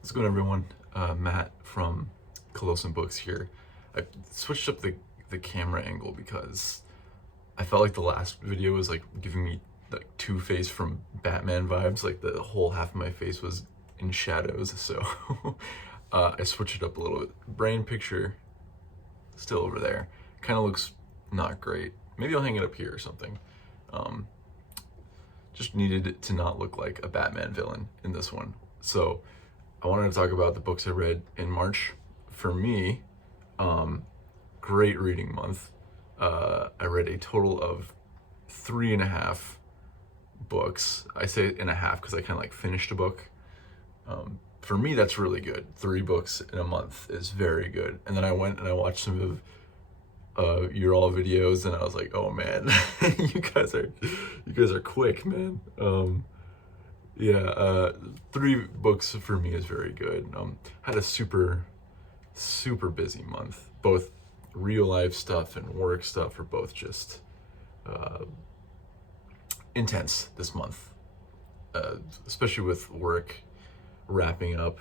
What's going on, everyone? Matt from Colossal Books here. I switched up the camera angle because I felt like the last video was like giving me like Two-Face from Batman vibes. Like the whole half of my face was in shadows, so I switched it up a little bit. Brain picture still over there. Kind of looks not great. Maybe I'll hang it up here or something. Just needed it to not look like a Batman villain in this one. So I wanted to talk about the books I read in March. For me, great reading month. I read a total of 3.5 books. I say and a half because I kind of like finished a book. For me, that's really good. 3 books in a month is very good. And then I went and I watched some of your all videos, and I was like, oh man, you guys are quick, man. Yeah, 3 books for me is very good. Had a super busy month. Both real life stuff and work stuff are both just intense this month, especially with work wrapping up,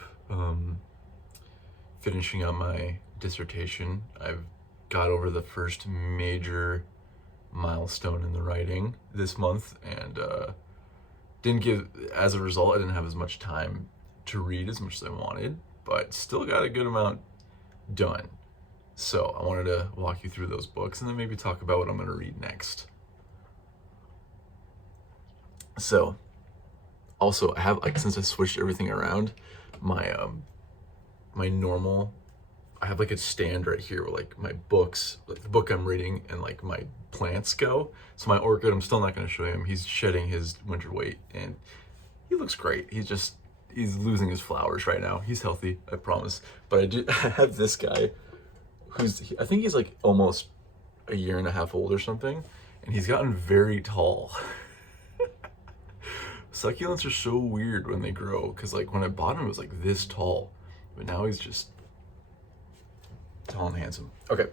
finishing up my dissertation. I've got over the first major milestone in the writing this month, and as a result, I didn't have as much time to read as much as I wanted, but still got a good amount done. So I wanted to walk you through those books and then maybe talk about what I'm going to read next. So also I have, like, since I switched everything around, my normal, I have like a stand right here where like my books, like the book I'm reading, and like my plants go. So my orchid, I'm still not going to show him. He's shedding his winter weight and he looks great. He's losing his flowers right now. He's healthy, I promise. But I have this guy I think he's like almost a year and a half old or something, and he's gotten very tall. Succulents are so weird when they grow, because like when I bought him it was like this tall, but now he's just tall and handsome. Okay,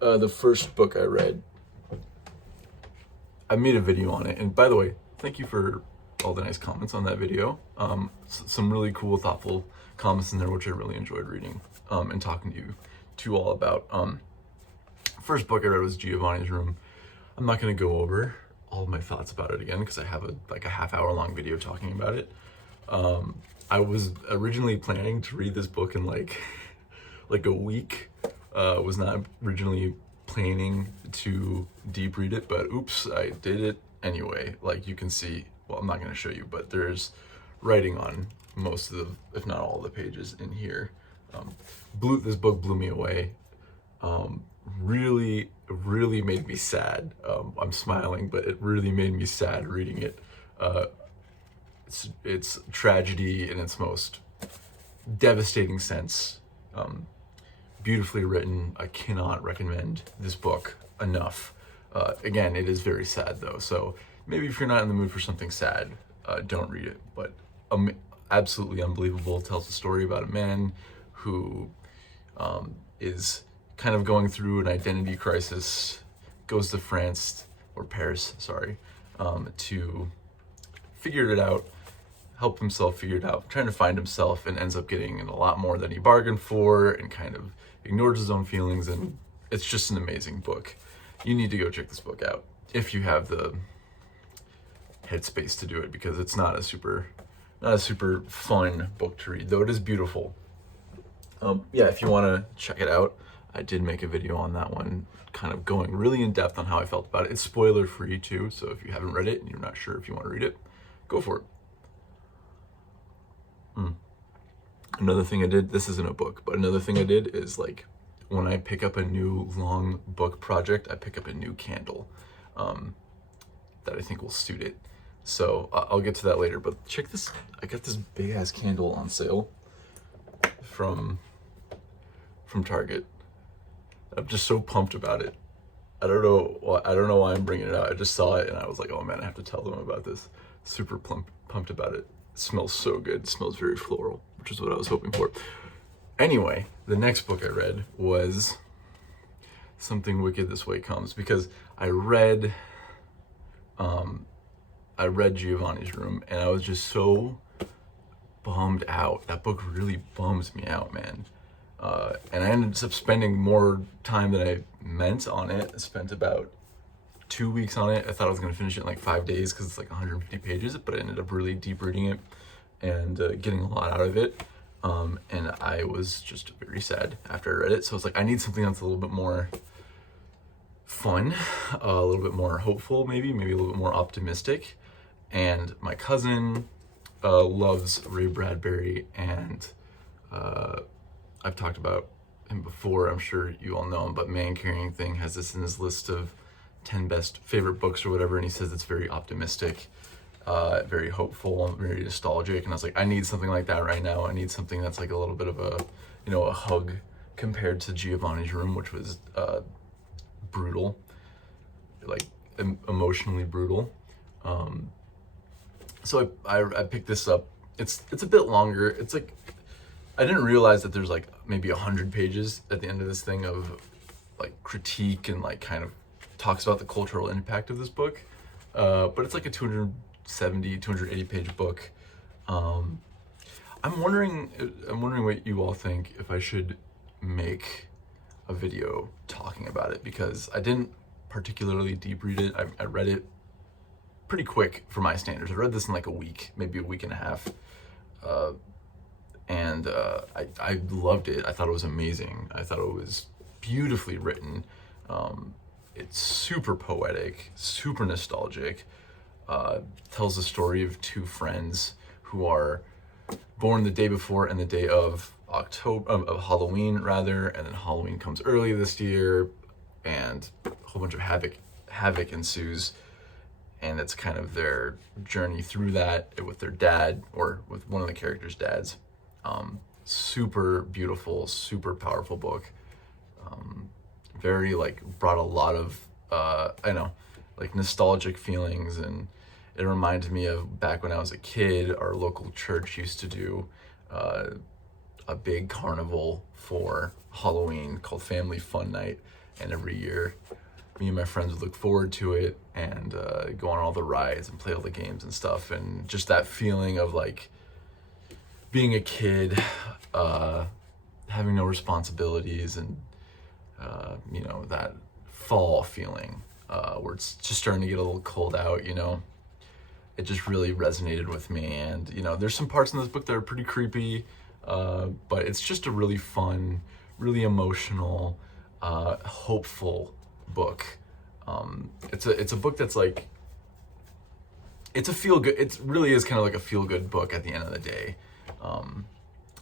the first book I read, I made a video on it, and by the way, thank you for all the nice comments on that video. Some really cool, thoughtful comments in there, which I really enjoyed reading and talking to you all about. First book I read was Giovanni's Room. I'm not going to go over all of my thoughts about it again because I have a half-hour long video talking about it. I was originally planning to read this book in like a week. Was not originally planning to deep read it, but oops, I did it anyway. Like you can see, well, I'm not going to show you, but there's writing on most of the, if not all the pages in here. This book blew me away. Really made me sad. I'm smiling, but it really made me sad reading it. It's tragedy in its most devastating sense. Beautifully written. I cannot recommend this book enough. Again, it is very sad though, so maybe if you're not in the mood for something sad, don't read it. But absolutely unbelievable. It tells a story about a man who is kind of going through an identity crisis, goes to France, or Paris, sorry, to figure it out, help himself figure it out, trying to find himself, and ends up getting a lot more than he bargained for, and kind of ignores his own feelings, and it's just an amazing book. You need to go check this book out if you have the headspace to do it, because it's not a super fun book to read, though it is beautiful. Yeah, if you want to check it out, I did make a video on that one, kind of going really in depth on how I felt about it. It's spoiler free too, so if you haven't read it and you're not sure if you want to read it, go for it. Another thing I did, this isn't a book, but another thing I did is, like, when I pick up a new long book project, I pick up a new candle that I think will suit it. So I'll get to that later, but check this. I got this big ass candle on sale from Target. I'm just so pumped about it. I don't know why I'm bringing it out. I just saw it and I was like, oh man, I have to tell them about this. Super pumped about it. It smells so good. It smells very floral, which is what I was hoping for. Anyway, the next book I read was Something Wicked This Way Comes, because I read Giovanni's Room, and I was just so bummed out. That book really bums me out, man. And I ended up spending more time than I meant on it. I spent about 2 weeks on it. I thought I was going to finish it in like 5 days because it's like 150 pages, but I ended up really deep reading it and getting a lot out of it. And I was just very sad after I read it. So it's like, I need something that's a little bit more fun, a little bit more hopeful, maybe a little bit more optimistic. And my cousin loves Ray Bradbury, and I've talked about him before. I'm sure you all know him, but Man Carrying Thing has this in his list of 10 best favorite books or whatever, and he says it's very optimistic, very hopeful, very nostalgic. And I was like, I need something like that right now. I need something that's like a little bit of a, you know, a hug compared to Giovanni's Room, which was brutal, like emotionally brutal. So I picked this up. It's a bit longer. It's like, I didn't realize that there's like maybe 100 pages at the end of this thing of like critique and like kind of talks about the cultural impact of this book. But it's like a 280 page book. I'm wondering what you all think, if I should make a video talking about it, because I didn't particularly deep read it. I read it pretty quick for my standards. I read this in like a week, maybe a week and a half. And I loved it. I thought it was amazing. I thought it was beautifully written. It's super poetic, super nostalgic. Tells the story of two friends who are born the day before and the day of Halloween rather, and then Halloween comes early this year, and a whole bunch of havoc ensues. And it's kind of their journey through that with their dad, or with one of the characters' dads. Super beautiful, super powerful book. Very like brought a lot of like nostalgic feelings, and it reminded me of back when I was a kid. Our local church used to do a big carnival for Halloween called Family Fun Night, and every year me and my friends would look forward to it and go on all the rides and play all the games and stuff. And just that feeling of like being a kid, having no responsibilities, and you know, that fall feeling where it's just starting to get a little cold out, you know. It just really resonated with me. And you know, there's some parts in this book that are pretty creepy, but it's just a really fun, really emotional, hopeful book. It's a book that's like, it's a feel good. It really is kind of like a feel good book at the end of the day,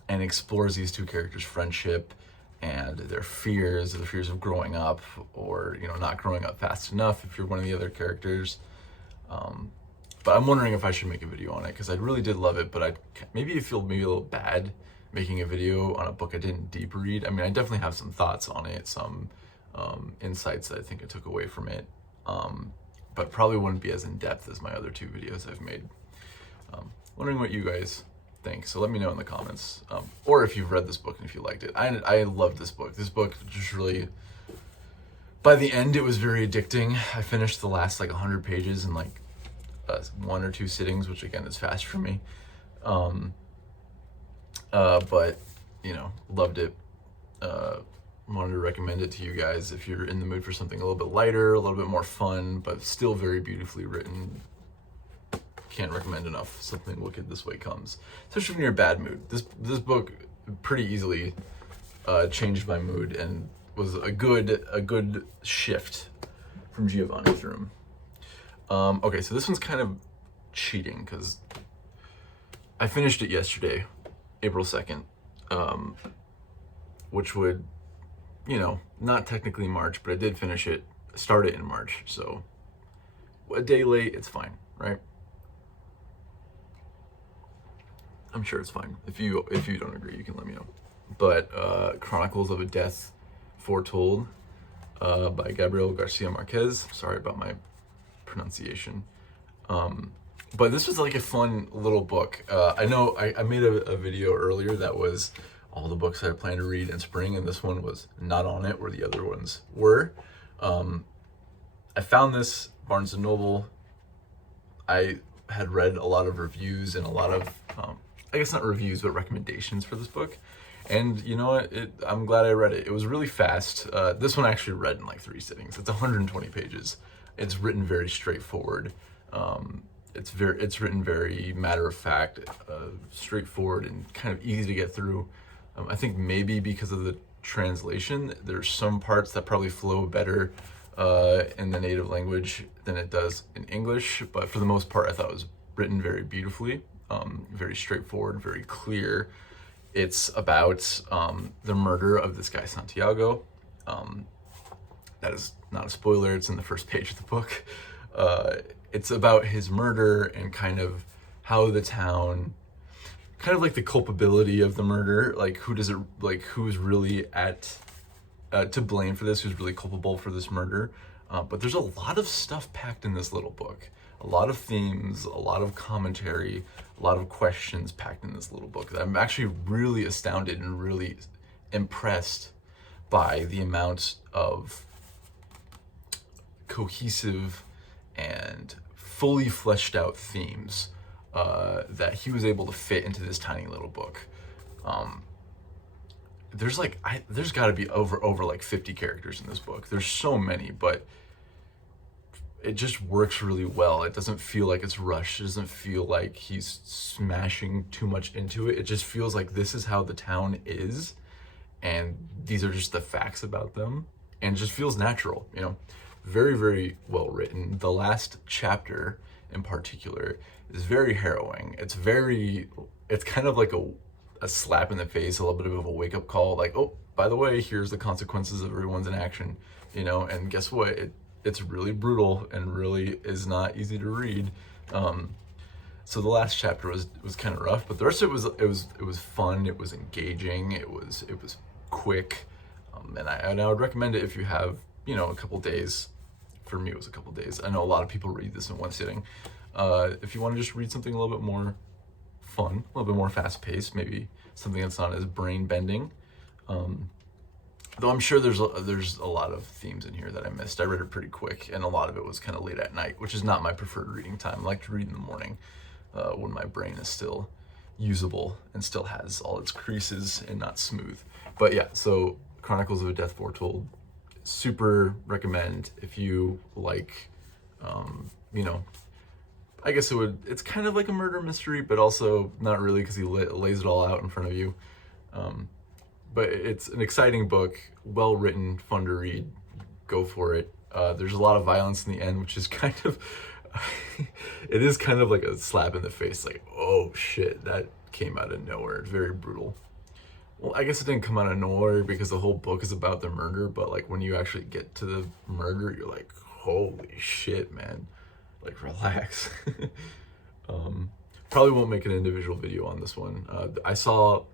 and explores these two characters' friendship and their fears, the fears of growing up, or you know, not growing up fast enough if you're one of the other characters. But I'm wondering if I should make a video on it, because I really did love it, but I feel a little bad making a video on a book I didn't deep read. I mean, I definitely have some thoughts on it, some insights that I think I took away from it, but probably wouldn't be as in depth as my other two videos I've made. Wondering what you guys think, so let me know in the comments, or if you've read this book and if you liked it. I loved this book. This book just really, by the end, it was very addicting. I finished the last like 100 pages in like 1 or 2 sittings, which again is fast for me. But you know, loved it. Wanted to recommend it to you guys if you're in the mood for something a little bit lighter, a little bit more fun, but still very beautifully written. Can't recommend enough Something Wicked This Way Comes, especially when you're in a bad mood. This book pretty easily changed my mood and was a good shift from Giovanni's Room. Okay, so this one's kind of cheating because I finished it yesterday, April 2nd, which would, you know, not technically March, but I did finish it, start it in March, so a day late, it's fine, right? I'm sure it's fine. If you don't agree, you can let me know. But Chronicles of a Death Foretold by Gabriel Garcia Marquez. Sorry about my pronunciation. But this was like a fun little book. I know I made a video earlier that was all the books I plan to read in spring, and this one was not on it where the other ones were. I found this Barnes & Noble. I had read a lot of reviews and a lot of I guess not reviews, but recommendations for this book. And you know what? I'm glad I read it. It was really fast. This one I actually read in like 3 sittings. It's 120 pages. It's written very straightforward. It's written very matter of fact, straightforward, and kind of easy to get through. I think maybe because of the translation, there's some parts that probably flow better in the native language than it does in English. But for the most part, I thought it was written very beautifully, very straightforward, very clear. It's about the murder of this guy Santiago. That is not a spoiler. It's in the first page of the book. It's about his murder and kind of how the town, kind of like the culpability of the murder, like who's really to blame for this, who's really culpable for this murder. But there's a lot of stuff packed in this little book, a lot of themes, a lot of commentary, a lot of questions packed in this little book. I'm actually really astounded and really impressed by the amount of cohesive and fully fleshed out themes that he was able to fit into this tiny little book. There's got to be over like 50 characters in this book. There's so many, but it just works really well. It doesn't feel like it's rushed. It doesn't feel like he's smashing too much into it. It just feels like this is how the town is, and these are just the facts about them, and it just feels natural, you know. Very, very well written. The last chapter in particular is very harrowing. It's kind of like a slap in the face, a little bit of a wake-up call, like, oh, by the way, here's the consequences of everyone's inaction, you know. And guess what? It's really brutal and really is not easy to read. So the last chapter was kind of rough, but the rest of it was fun. It was engaging. It was quick, and I would recommend it if you have, you know, a couple days. For me, it was a couple days. I know a lot of people read this in one sitting. If you want to just read something a little bit more fun, a little bit more fast-paced, maybe something that's not as brain-bending. Though I'm sure there's a lot of themes in here that I missed. I read it pretty quick, and a lot of it was kind of late at night, which is not my preferred reading time. I like to read in the morning when my brain is still usable and still has all its creases and not smooth. But yeah, so Chronicles of a Death Foretold, super recommend if you like, you know, I guess it's kind of like a murder mystery, but also not really, because he lays it all out in front of you. But it's an exciting book, well written, fun to read. Go for it. There's a lot of violence in the end, which is kind of, it is kind of like a slap in the face, like, oh shit, that came out of nowhere. It's very brutal. Well, I guess it didn't come out of nowhere because the whole book is about the murder, but like when you actually get to the murder, you're like, holy shit, man. Like, relax. Probably won't make an individual video on this one. I saw,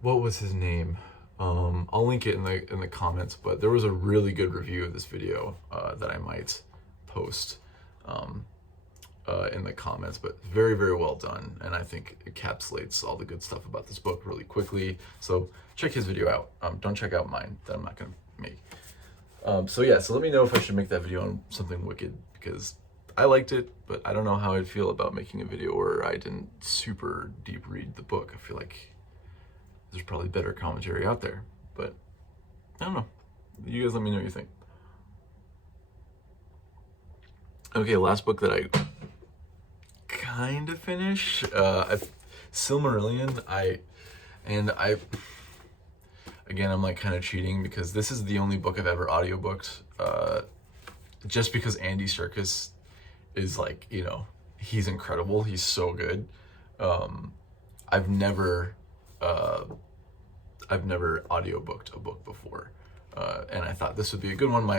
what was his name? I'll link it in the comments, but there was a really good review of this video that I might post in the comments, but very, very well done, and I think it encapsulates all the good stuff about this book really quickly. So check his video out. Don't check out mine that I'm not gonna make. So yeah, so let me know if I should make that video on something wicked, because I liked it, but I don't know how I'd feel about making a video where I didn't super deep read the book. I feel like there's probably better commentary out there, but I don't know. You guys let me know what you think. Okay, last book that I kind of finished, Silmarillion. Again, I'm like kind of cheating because this is the only book I've ever audiobooked, just because Andy Serkis is like, you know, he's incredible. He's so good. I've never audiobooked a book before, and I thought this would be a good one.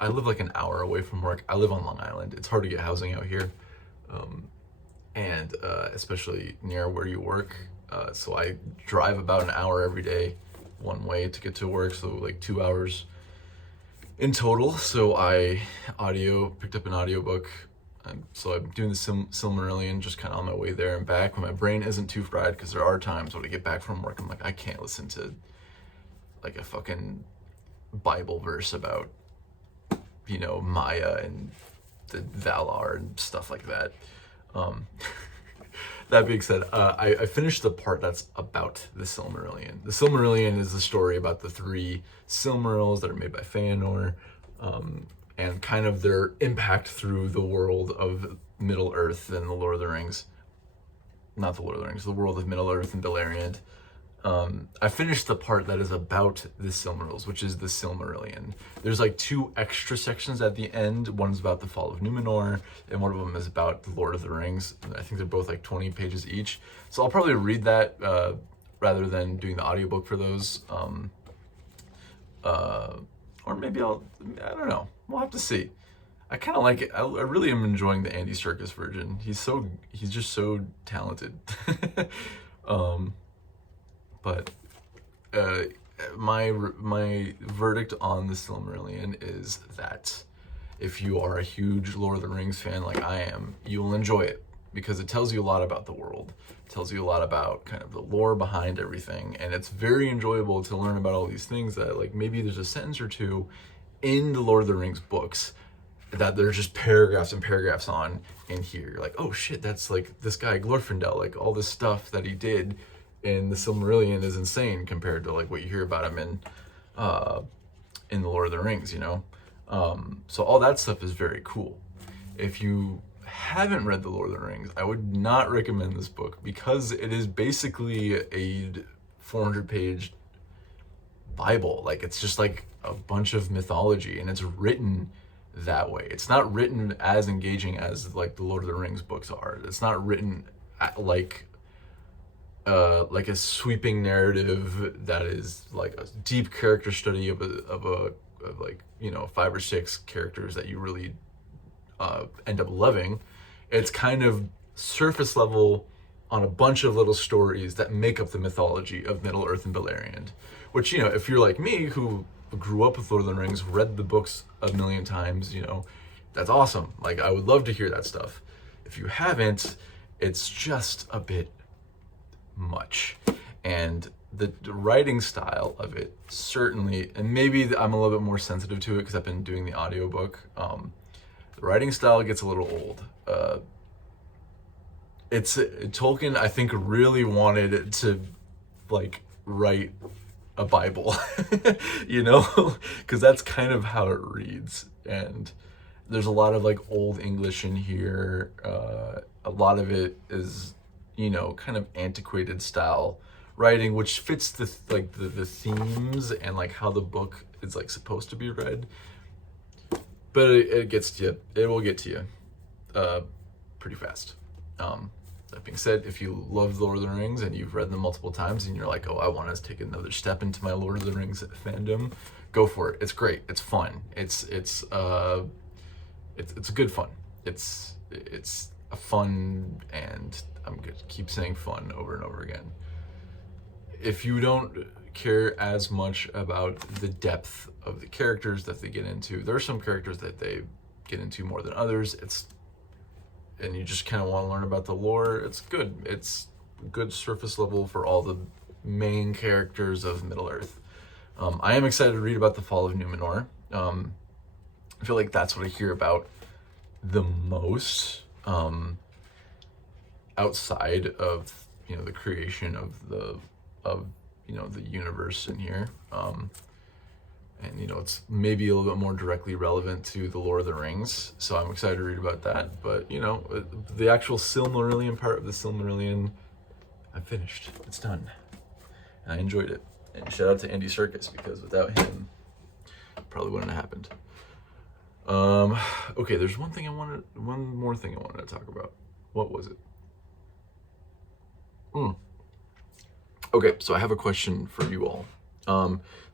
I live like an hour away from work. I live on Long Island. It's hard to get housing out here, and especially near where you work. So I drive about an hour every day one way to get to work, so like 2 hours in total. So I picked up an audiobook. So I'm doing the Silmarillion just kind of on my way there and back when my brain isn't too fried, because there are times when I get back from work, I'm like, I can't listen to like a fucking Bible verse about, you know, Maya and the Valar and stuff like that. that being said, I finished the part that's about the Silmarillion. The Silmarillion is the story about the 3 Silmarils that are made by Feanor, and kind of their impact through the world of Middle-earth and the Lord of the Rings. Not the Lord of the Rings, the world of Middle-earth and Beleriand. I finished the part that is about the Silmarils, which is the Silmarillion. There's like 2 extra sections at the end. One's about the fall of Numenor, and one of them is about the Lord of the Rings. I think they're both like 20 pages each. So I'll probably read that rather than doing the audiobook for those. Or maybe I don't know. We'll have to see. I kind of like it. I really am enjoying the Andy Serkis version. He's just so talented. But my verdict on the Silmarillion is that if you are a huge Lord of the Rings fan like I am, you will enjoy it because it tells you a lot about the world. It tells you a lot about kind of the lore behind everything, and it's very enjoyable to learn about all these things that, like, maybe there's a sentence or two in the Lord of the Rings books that there's just paragraphs and paragraphs on in here. You're like, oh shit, that's like this guy Glorfindel, like all this stuff that he did in the Silmarillion is insane compared to like what you hear about him in the Lord of the Rings, you know? So all that stuff is very cool. If you haven't read the Lord of the Rings, I would not recommend this book because it is basically a 400-page Bible. Like, it's just like a bunch of mythology, and it's written that way. It's not written as engaging as like the Lord of the Rings books are. It's not written like a sweeping narrative that is like a deep character study of like, you know, 5 or 6 characters that you really end up loving. It's kind of surface level on a bunch of little stories that make up the mythology of Middle-earth and Beleriand, which, you know, if you're like me who grew up with Lord of the Rings, read the books a million times, you know, that's awesome. Like, I would love to hear that stuff. If you haven't, it's just a bit much. And the writing style of it certainly, and maybe I'm a little bit more sensitive to it because I've been doing the audiobook. The writing style gets a little old. Tolkien, I think, really wanted to like write a Bible, you know, because that's kind of how it reads. And there's a lot of like old English in here. A lot of it is, you know, kind of antiquated style writing, which fits the themes and like how the book is like supposed to be read. But it gets to you. It will get to you pretty fast. That being said, if you love Lord of the Rings and you've read them multiple times and you're like, oh, I want to take another step into my Lord of the Rings fandom, go for it. It's great. It's fun. It's a good fun. It's a fun, and I'm gonna keep saying fun over and over again. If you don't care as much about the depth of the characters that they get into, there are some characters that they get into more than others. And you just kind of want to learn about the lore. It's good. It's good surface level for all the main characters of Middle-earth. I am excited to read about the fall of Numenor. I feel like that's what I hear about the most, outside of, you know, the creation of you know, the universe in here. And, you know, it's maybe a little bit more directly relevant to the Lord of the Rings, so I'm excited to read about that. But, you know, the actual Silmarillion part of the Silmarillion, I'm finished. It's done. And I enjoyed it. And shout out to Andy Serkis, because without him, it probably wouldn't have happened. Okay, there's one more thing I wanted to talk about. What was it? Okay, so I have a question for you all.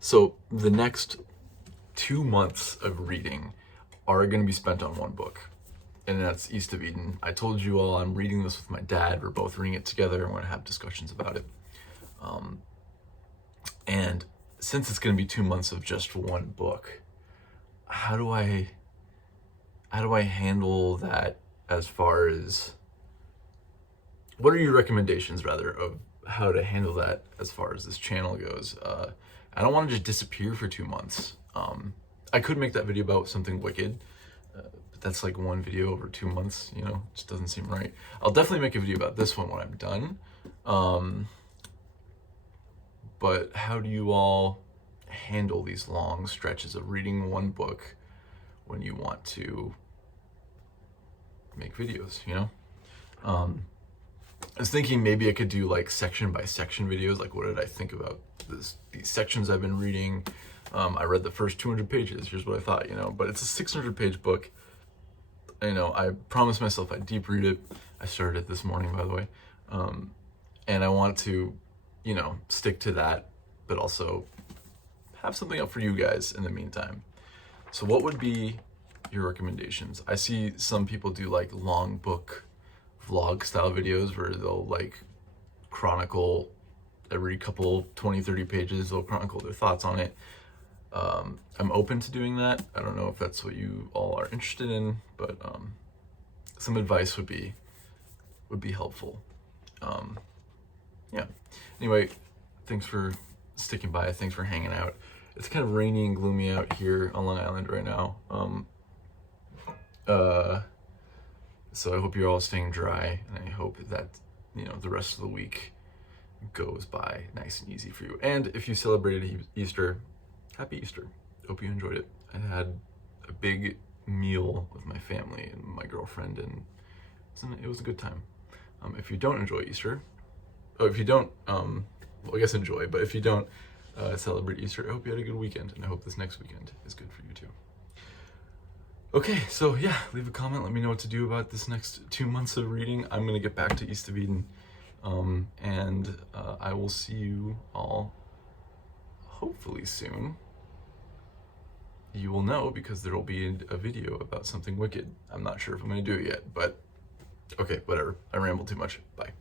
So the next 2 months of reading are going to be spent on one book, and that's East of Eden. I told you all I'm reading this with my dad. We're both reading it together, and we're going to have discussions about it. And since it's going to be 2 months of just one book, how do I handle that? As far as, what are your recommendations, rather, of how to handle that as far as this channel goes? I don't want to just disappear for 2 months. I could make that video about something wicked, but but that's like one video over 2 months, you know, just doesn't seem right. I'll definitely make a video about this one when I'm done. But how do you all handle these long stretches of reading one book when you want to make videos, you know? I was thinking maybe I could do like section by section videos, like what did I think about these sections I've been reading. I read the first 200 pages, here's what I thought, you know, but it's a 600-page book. You know, I promised myself I'd deep read it. I started it this morning, by the way. And I want to, you know, stick to that, but also have something up for you guys in the meantime. So what would be your recommendations? I see some people do like long book vlog style videos where they'll like chronicle every couple 20-30 pages, they'll chronicle their thoughts on it. I'm open to doing that. I don't know if that's what you all are interested in, but some advice would be helpful. Yeah. Anyway, thanks for sticking by. Thanks for hanging out. It's kind of rainy and gloomy out here on Long Island right now. So I hope you're all staying dry, and I hope that, you know, the rest of the week goes by nice and easy for you. And if you celebrated Easter, happy Easter. Hope you enjoyed it. I had a big meal with my family and my girlfriend, and it was a good time. If you don't enjoy Easter, if you don't, well, I guess enjoy, but if you don't celebrate Easter, I hope you had a good weekend, and I hope this next weekend is good for you too. Okay, so yeah, leave a comment. Let me know what to do about this next 2 months of reading. I'm gonna get back to East of Eden, and I will see you all hopefully soon. You will know because there will be a video about something wicked. I'm not sure if I'm gonna do it yet, but okay, whatever. I rambled too much. Bye.